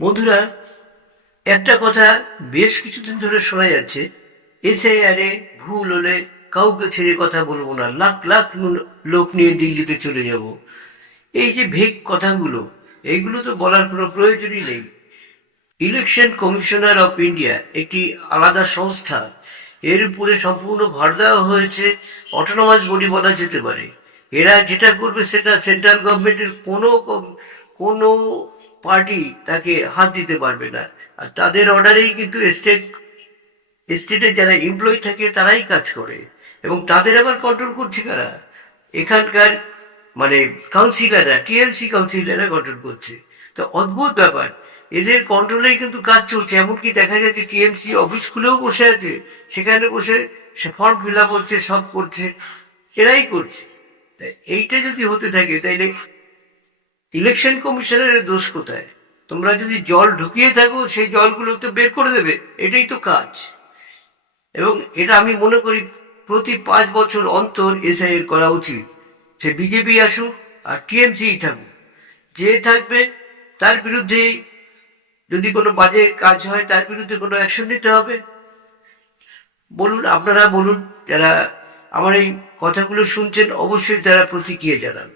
বন্ধুরা, একটা কথা বেশ কিছুদিন ধরে শোনা যাচ্ছে, এসআইআরে ভুল হলে কাউকে ছেড়ে কথা বলবো না, লাখ লাখ লোক নিয়ে দিল্লিতে চলে যাব। এই যে ভেগ কথাগুলো, এইগুলো তো বলার কোনো প্রয়োজনই নেই। ইলেকশন কমিশনার অফ ইন্ডিয়া একটি আলাদা সংস্থা, এর উপরে সম্পূর্ণ ভার দেওয়া হয়েছে, অটোনমাস বডি বলা যেতে পারে। এরা যেটা করবে সেটা সেন্ট্রাল গভর্নমেন্টের কোনো পার্টি তাকে হাত দিতে পারবে না। আর তাদের অর্ডারেই কিন্তু স্টেটে যারা এমপ্লয়ি থাকে তারাই কাজ করে, এবং তাদের আবার কন্ট্রোল করছে কারা? এখানকার মানে কাউন্সিলাররা, টিএমসি কাউন্সিলাররা কন্ট্রোল করছে। তো অদ্ভুত ব্যাপার, এদের কন্ট্রোলেই কিন্তু কাজ চলছে। এমনকি দেখা যাচ্ছে টিএমসি অফিস খুলেও বসে আছে, সেখানে বসে সে ফর্ম ফিল আপ করছে, সব করছে, এরাই করছে। তাই এইটা যদি হতে থাকে তাইলে ইলেকশন কমিশনের দোষ কোথায়? তোমরা যদি জল ঢুকিয়ে থাকো, সেই জলগুলো তো বের করে দেবে, এটাই তো কাজ। এবং এটা আমি মনে করি প্রতি 5 বছর অন্তর এসআইআর করা উচিত। সে বিজেপি আসুক আর টিএমসি থাকুক, যে থাকবে তার বিরুদ্ধে যদি কোনো বাজে কাজ হয় তার বিরুদ্ধে কোনো অ্যাকশন নিতে হবে। বলুন, আপনারা বলুন, যারা আমার এই কথাগুলো শুনছেন অবশ্যই তারা প্রতিক্রিয়া জানান।